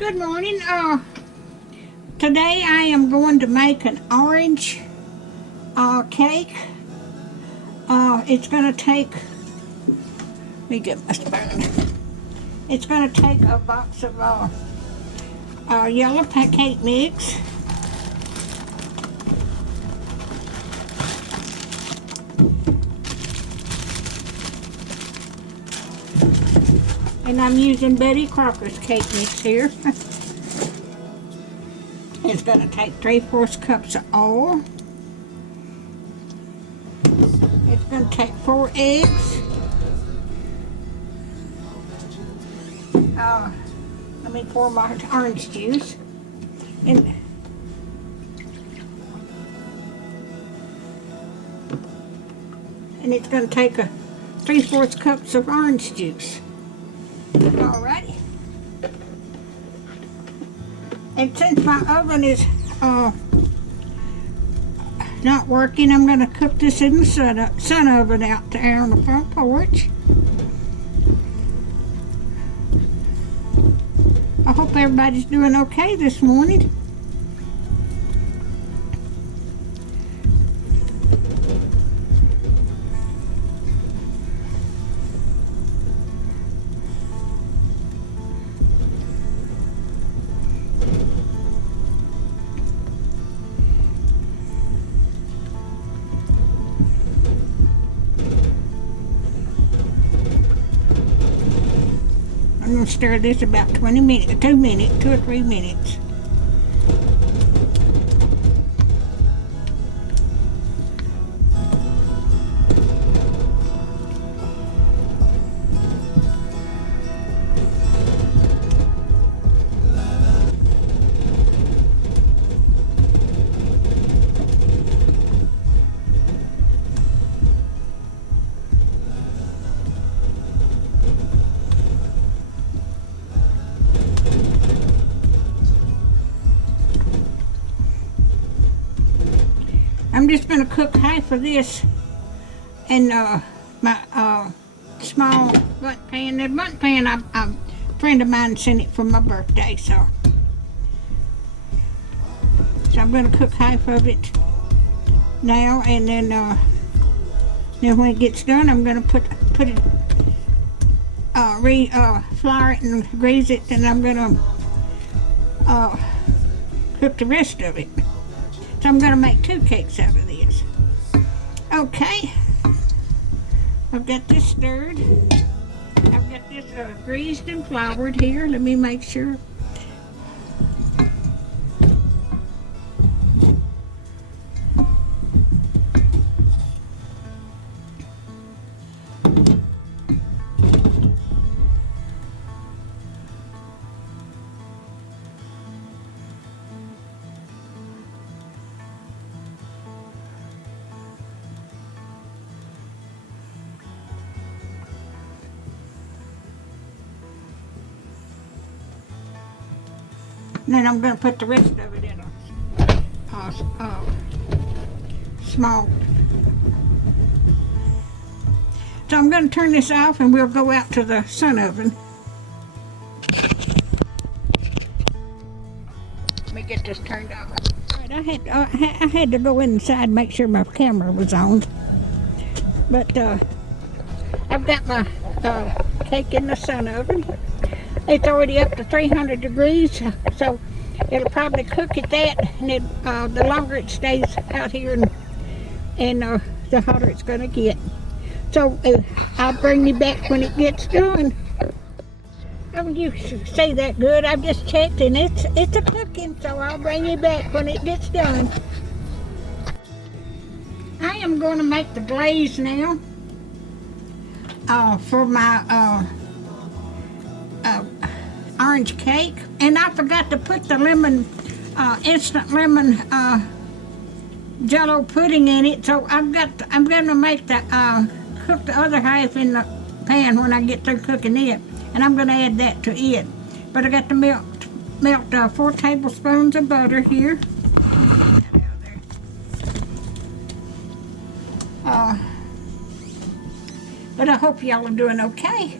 Good morning. Today I am going to make an orange cake. It's going to take, let me get my spoon. It's going to take a box of yellow cake mix. And I'm using Betty Crocker's cake mix here. It's going to take 3/4 cups of oil. It's going to take 4 eggs. 4 orange juice. And it's going to take 3/4 cups of orange juice. Alrighty. And since my oven is not working, I'm going to cook this in the sun oven out there on the front porch. I hope everybody's doing okay this morning. I'm going to stir this about 2 or 3 minutes. I'm just going to cook half of this in my small Bundt pan. The Bundt pan, a friend of mine sent it for my birthday, so I'm going to cook half of it now, and then when it gets done, I'm going to put it flour it and grease it, and I'm going to cook the rest of it. So I'm going to make 2 cakes out of this. Okay. I've got this stirred. I've got this greased and floured here. Let me make sure. And then I'm going to put the rest of it in a small. So I'm going to turn this off and we'll go out to the sun oven. Let me get this turned off. Right, I had to go inside and make sure my camera was on. But I've got my cake in the sun oven. It's already up to 300 degrees, so it'll probably cook at that, and the longer it stays out here, and the hotter it's going to get. So I'll bring you back when it gets done. Oh, you say that good. I've just checked, and it's a cooking, so I'll bring you back when it gets done. I am going to make the glaze now for my orange cake, and I forgot to put the lemon instant lemon jello pudding in it, so I'm going to make cook the other half in the pan when I get through cooking it, and I'm going to add that to it. But I got to melt 4 tablespoons of butter here. But I hope y'all are doing okay.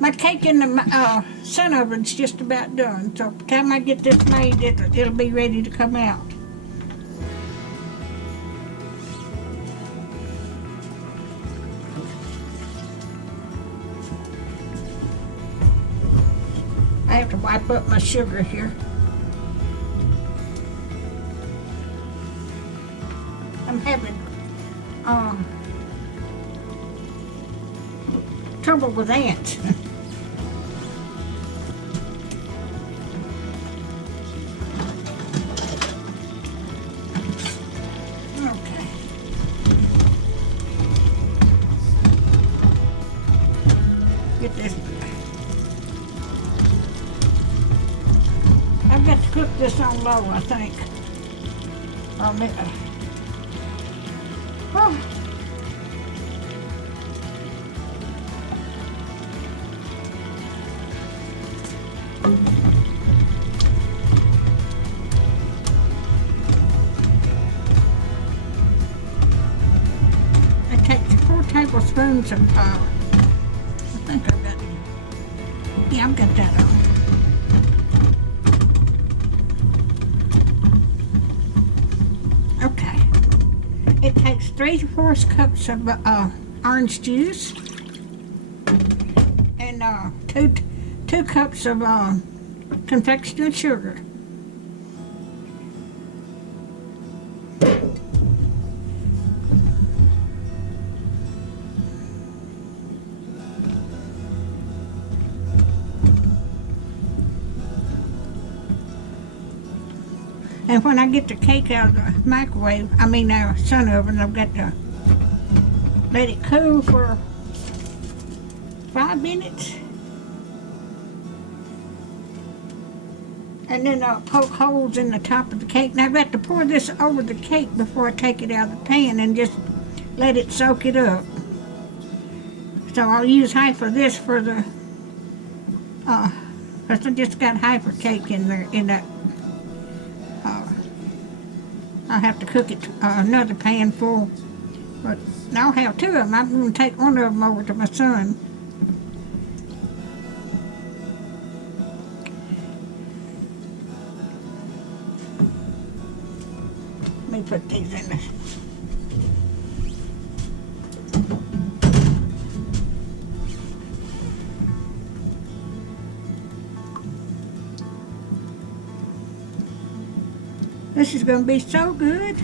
My cake in the sun oven's just about done, so by the time I get this made, it'll be ready to come out. I have to wipe up my sugar here. I'm having trouble with ants. Okay. Get this. I've got to cook this on low, I think. Oh. I take 4 tablespoons of, I think I've got, yeah, I've got that on. Okay. It takes 3 to 4 cups of orange juice and 2 cups of confectionery sugar. And when I get the cake out of the microwave, sun oven, I've got to let it cool for 5 minutes. And then I'll poke holes in the top of the cake. Now I've got to pour this over the cake before I take it out of the pan and just let it soak it up. So I'll use half of this for the, because I just got half a cake in there, in that. I'll have to cook it another pan full, but I'll have 2 of them. I'm going to take one of them over to my son. Let me put these in there. This is going to be so good.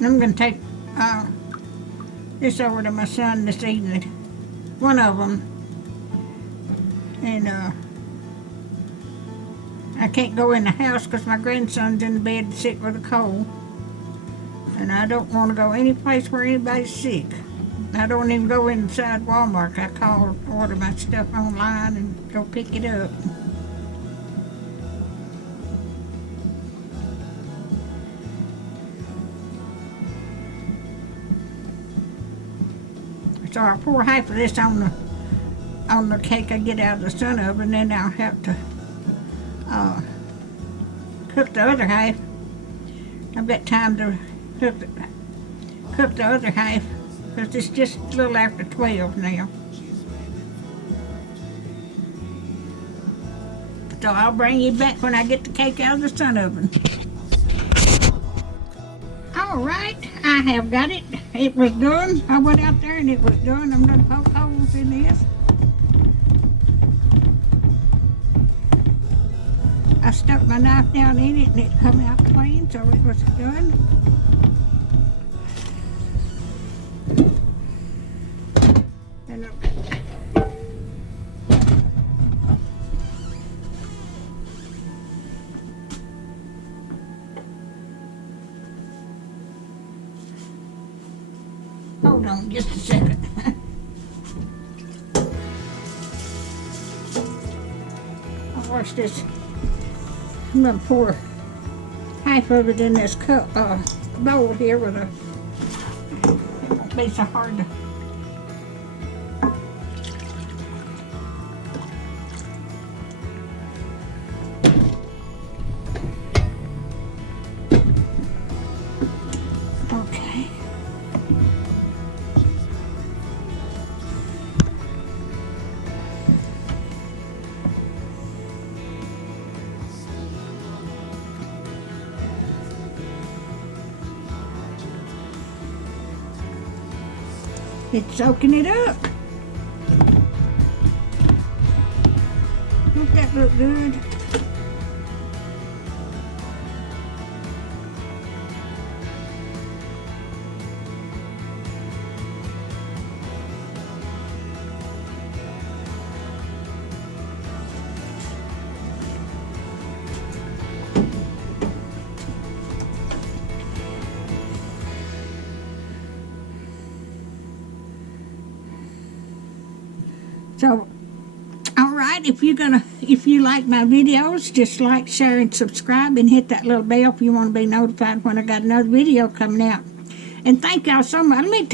I'm going to take this over to my son this evening. One of them. And I can't go in the house because my grandson's in bed sick with a cold. And I don't want to go any place where anybody's sick. I don't even go inside Walmart. I order my stuff online and go pick it up. So I'll pour half of this on the cake I get out of the sun oven, and then I'll have to cook the other half. I've got time to cook the other half. Because it's just a little after 12 now. So I'll bring you back when I get the cake out of the sun oven. All right, I have got it. It was done. I went out there and it was done. I'm going to poke holes in this. I stuck my knife down in it and it come out clean, so it was done. Hold on just a second. I'll wash this. I'm going to pour half of it in this cup bowl here with a, it won't be so hard to. It's soaking it up. Don't that look good? So, alright, if you like my videos, just like, share, and subscribe, and hit that little bell if you want to be notified when I got another video coming out. And thank y'all so much. Let me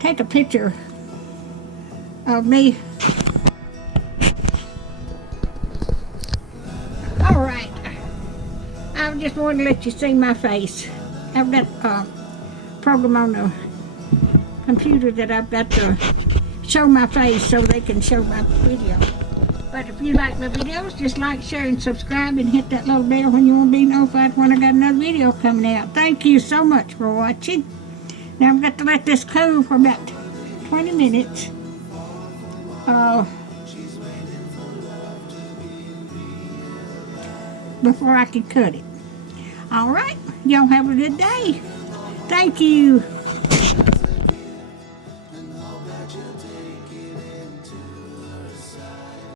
take a picture of me. Alright, I just wanted to let you see my face. I've got a program on the computer that I've got to show my face so they can show my video. But if you like my videos, just like, share, and subscribe, and hit that little bell when you want to be notified when I got another video coming out. Thank you so much for watching. Now I've got to let this cool for about 20 minutes. Before I can cut it. Alright, y'all have a good day. Thank you.